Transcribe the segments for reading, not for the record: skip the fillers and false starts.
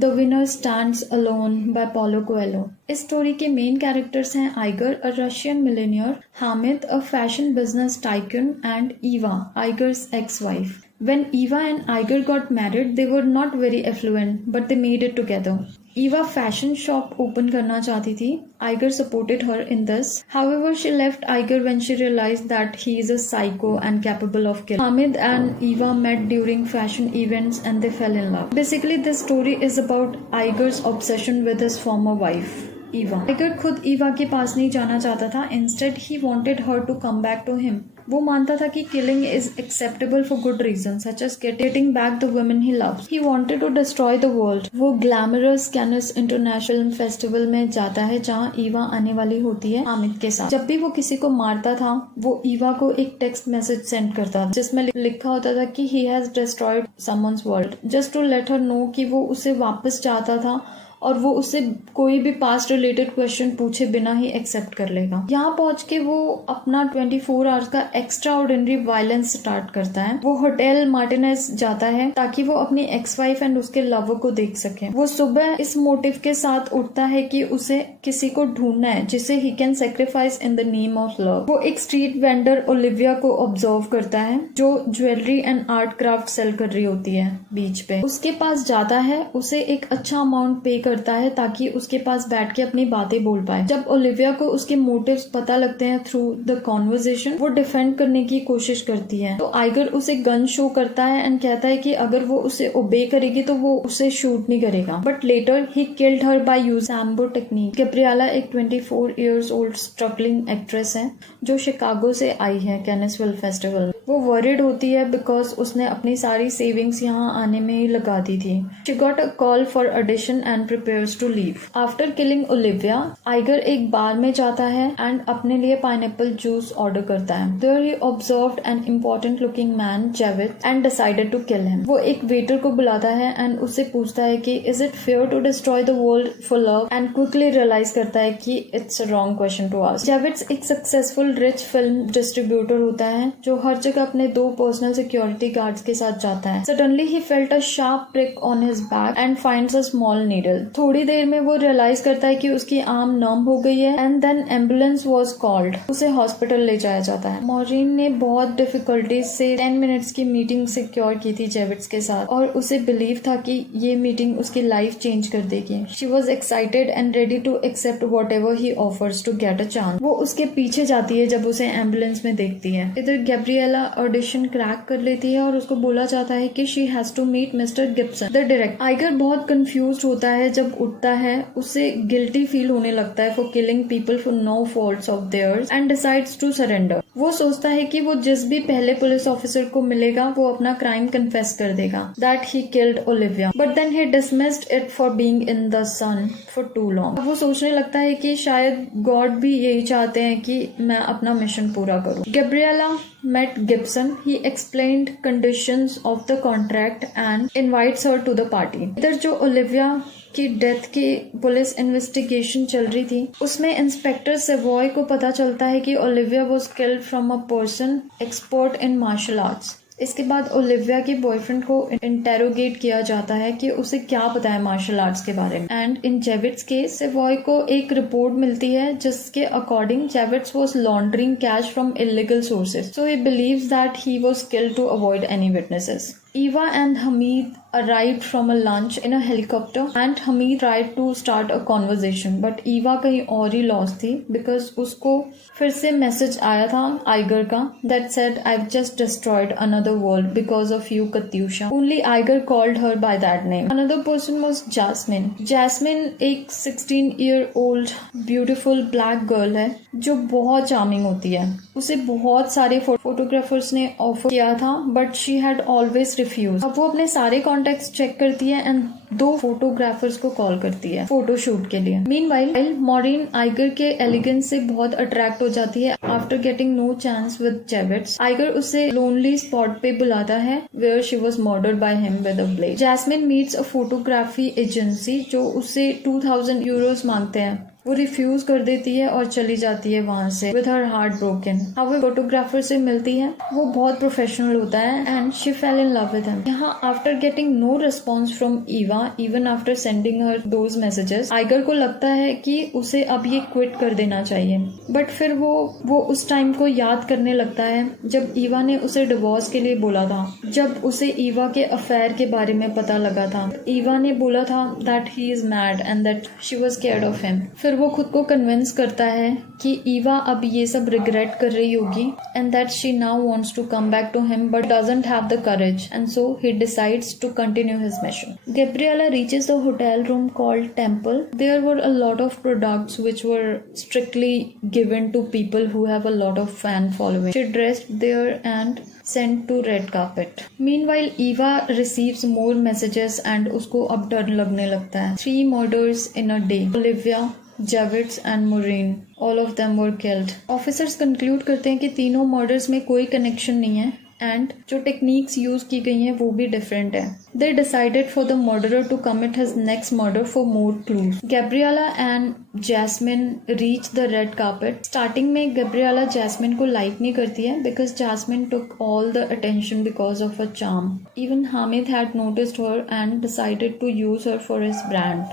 The winner stands alone by Paulo Coelho. इस story के main characters हैं Igor, a Russian millionaire, Hamid, a fashion business tycoon, and Eva, Iger's ex-wife. When Eva and Iger got married, they were not very affluent, but they made it together. Eva fashion shop open करना चाहती थी. Iger supported her in this. However, she left Iger when she realized that he is a psycho and capable of killing. Hamid and Eva met during fashion events and they fell in love. Basically, this story is about Iger's obsession with his former wife. Eva. Igor खुद Eva के पास नहीं जाना चाहता था, instead he wanted her to come back to him. वो मानता था कि killing is acceptable for good reason such as getting back the women he loves. He wanted to destroy the world. वो ग्लैमरस कैनिस इंटरनेशनल फेस्टिवल में जाता है जहाँ ईवा आने वाली होती है हामिद के साथ। जब भी वो किसी को मारता था वो ईवा को एक टेक्स्ट मैसेज सेंड करता था जिसमें लिखा होता था कि he has destroyed someone's world, just to let her know कि वो उसे वापस चाहता था और वो उससे कोई भी पास्ट रिलेटेड क्वेश्चन पूछे बिना ही एक्सेप्ट कर लेगा। यहाँ पहुंच के वो अपना 24 आवर्स का एक्स्ट्रा ऑर्डिनरी वायलेंस स्टार्ट करता है। वो होटल मार्टिनेज जाता है ताकि वो अपनी एक्स वाइफ एंड उसके लवर को देख सके। वो सुबह इस मोटिव के साथ उठता है कि उसे किसी को ढूंढना है जिसे he can sacrifice in the name of love. वो एक स्ट्रीट वेंडर ओलिविया को ऑब्जर्व करता है जो jewellery and art craft sell कर रही होती है बीच पे। उसके पास जाता है, उसे एक अच्छा अमाउंट पे करता है ताकि उसके पास बैठ के अपनी बातें बोल पाए। जब ओलिविया को उसके मोटिव्स पता लगते हैं थ्रू द कॉन्वर्सेशन, वो डिफेंड करने की कोशिश करती है। तो आइगर उसे गन शो करता है एंड कहता है कि अगर वो उसे ओबे करेगी तो वो उसे शूट नहीं करेगा। But later he killed her by using Sambo technique. Gabriela एक 24 इयर्स ओल्ड स्ट्रगलिंग एक्ट्रेस है जो शिकागो से आई है कैनिस फिल्म फेस्टिवल। वो वरिड होती है बिकॉज उसने अपनी सारी सेविंग्स यहाँ आने में ही लगा दी थी। She got a call for audition and prepares to leave. After killing Olivia, Iger एक बार में जाता है एंड अपने लिए पाइनएप्पल जूस ऑर्डर करता है। There he observed an important looking man, Javed, and decided to kill him. वो एक वेटर को बुलाता है एंड उससे पूछता है कि is it fair to destroy the world for love? And quickly realize करता है कि it's a wrong question to ask. Javed एक successful rich film distributor होता है जो हर जगह अपने 2 पर्सनल सिक्योरिटी गार्ड्स के साथ जाता है। Suddenly he felt a sharp prick on his back and finds a small needle. थोड़ी देर में वो रियलाइज करता है कि उसकी आर्म नम हो गई है and then ambulance was called. उसे हॉस्पिटल ले जाया जाता है। मॉरिन ने बहुत डिफिकल्टी से 10 मिनट्स की मीटिंग सिक्योर की थी जेविट्स के साथ और उसे बिलीव था कि ये मीटिंग उसकी लाइफ चेंज कर देगी। She was excited and ready to accept whatever he offers to get a chance. वो उसके पीछे जाती है जब उसे एम्बुलेंस में देखती है। इधर गैब्रिएला ऑडिशन क्रैक कर लेती है और उसको बोला जाता है कि she has to meet mister Gibson the director. Igor बहुत कंफ्यूज होता है। जब उठता है उसे गिल्टी फील होने लगता है for killing people for no faults of theirs and decides to surrender. वो सोचता है कि वो जिस भी पहले पुलिस ऑफिसर को मिलेगा वो अपना क्राइम कन्फेस कर देगा, that he killed Olivia, but then he dismissed it for being in the sun for too long. वो सोचने लगता है कि शायद गॉड भी यही चाहते हैं कि मैं अपना मिशन पूरा करूं। Gabriela met Gibson. He explained conditions of the contract and invites her to the party. इधर जो ओलिविया की डेथ की पुलिस इन्वेस्टिगेशन चल रही थी उसमें इंस्पेक्टर सेवॉय को पता चलता है कि Olivia was killed from a person expert in martial arts. इसके बाद ओलिविया के बॉयफ्रेंड को इंटेरोगेट किया जाता है कि उसे क्या पता है मार्शल आर्ट्स के बारे में। And in Javits case Savoy को एक रिपोर्ट मिलती है जिसके according Javits was laundering cash from illegal sources, so he believes that he was killed to avoid any witnesses. Eva and Hamid arrived from a lunch in a helicopter and Hamid tried to start a conversation but Eva कहीं और ही lost थी because उसको फिर से message आया था Iger का that said I've just destroyed another world because of you Katyusha. Only Iger called her by that name. Another person was Jasmine. Jasmine एक 16-year-old beautiful black girl है जो बहुत चार्मिंग होती है। उसे बहुत सारे फोटोग्राफर्स ने ऑफर किया था but she had always refuse. अब वो अपने सारे कॉन्टेक्ट्स चेक करती है एंड 2 फोटोग्राफर्स को कॉल करती है फोटो शूट के लिए। मीनवाइल मॉरिन आइगर के एलिगेंस से बहुत अट्रैक्ट हो जाती है। After getting no chance with Javits, Eiger उसे लोनली स्पॉट पे बुलाता है where she was murdered by him with a blade. Jasmine meets a photography agency जो उसे 2000 यूरोज मांगते हैं। वो रिफ्यूज कर देती है और चली जाती है वहां से विद हर हार्ट ब्रोकन। अब वो फोटोग्राफर से मिलती है, वो बहुत प्रोफेशनल होता है and she fell in love with him. यहाँ after getting no response from Eva even after sending her those messages, Eiger को लगता है कि उसे अब ये क्विट कर देना चाहिए। बट फिर वो उस टाइम को याद करने लगता है जब ईवा ने उसे डिवोर्स के लिए बोला था, जब उसे ईवा के अफेयर के बारे में पता लगा था। ईवा ने बोला था that he is mad and that she was scared of him. फिर वो खुद को कन्विंस करता है कि ईवा अब ये सब रिग्रेट कर रही होगी and that she now wants to come back to him but doesn't have the courage and so he decides to continue his mission. Gabriella reaches the hotel room called Temple. There were a lot of products which were strictly given to people who have a lot of fan following. She dressed there and sent to red carpet. Meanwhile, Eva receives more messages and उसको अब डर लगने लगता है। 3 murders in a day. Olivia, Javits and Maureen, all of them were killed. Officers conclude करते हैं कि तीनों murders में कोई connection नहीं है एंड जो टेक्निक्स यूज की गई हैं वो भी डिफरेंट है। They decided for the murderer to commit his next murder for more clues. Gabriela and Jasmine reach the red carpet. Starting में गैब्रिएला जैस्मिन को लाइक नहीं करती है because Jasmine took all the attention because of a charm. Even Hamid had noticed her and decided to use her for his brand.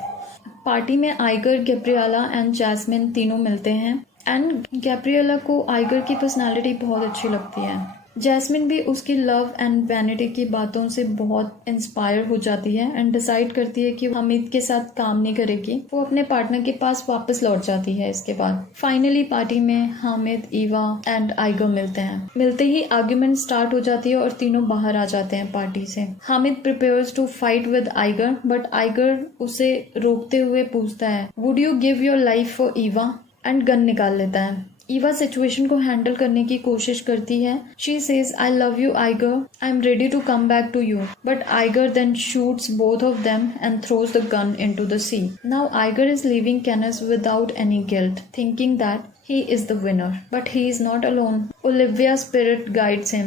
Party में Igor, Gabriela and Jasmine तीनों मिलते हैं and Gabriela को Igor की personality बहुत अच्छी लगती है। जैस्मिन भी उसकी लव एंड वैनिटी की बातों से बहुत इंस्पायर हो जाती है एंड डिसाइड करती है कि हामिद के साथ काम नहीं करेगी, वो अपने पार्टनर के पास वापस लौट जाती है। इसके बाद फाइनली पार्टी में हामिद, ईवा एंड आइगर मिलते हैं। मिलते ही आर्ग्यूमेंट स्टार्ट हो जाती है और तीनों बाहर आ जाते हैं पार्टी से। Hamid prepares to fight with Igor but Igor उसे रोकते हुए पूछता है would you give your life for Eva, and gun निकाल लेता है। ईवा सिचुएशन को हैंडल करने की कोशिश करती है। She says I love you Eiger, I am ready to come back to you, but Eiger then shoots both of them and throws the gun into the sea. Now Eiger is leaving Cannes without any guilt, thinking that he is the winner, but he is not alone. Olivia's spirit guides him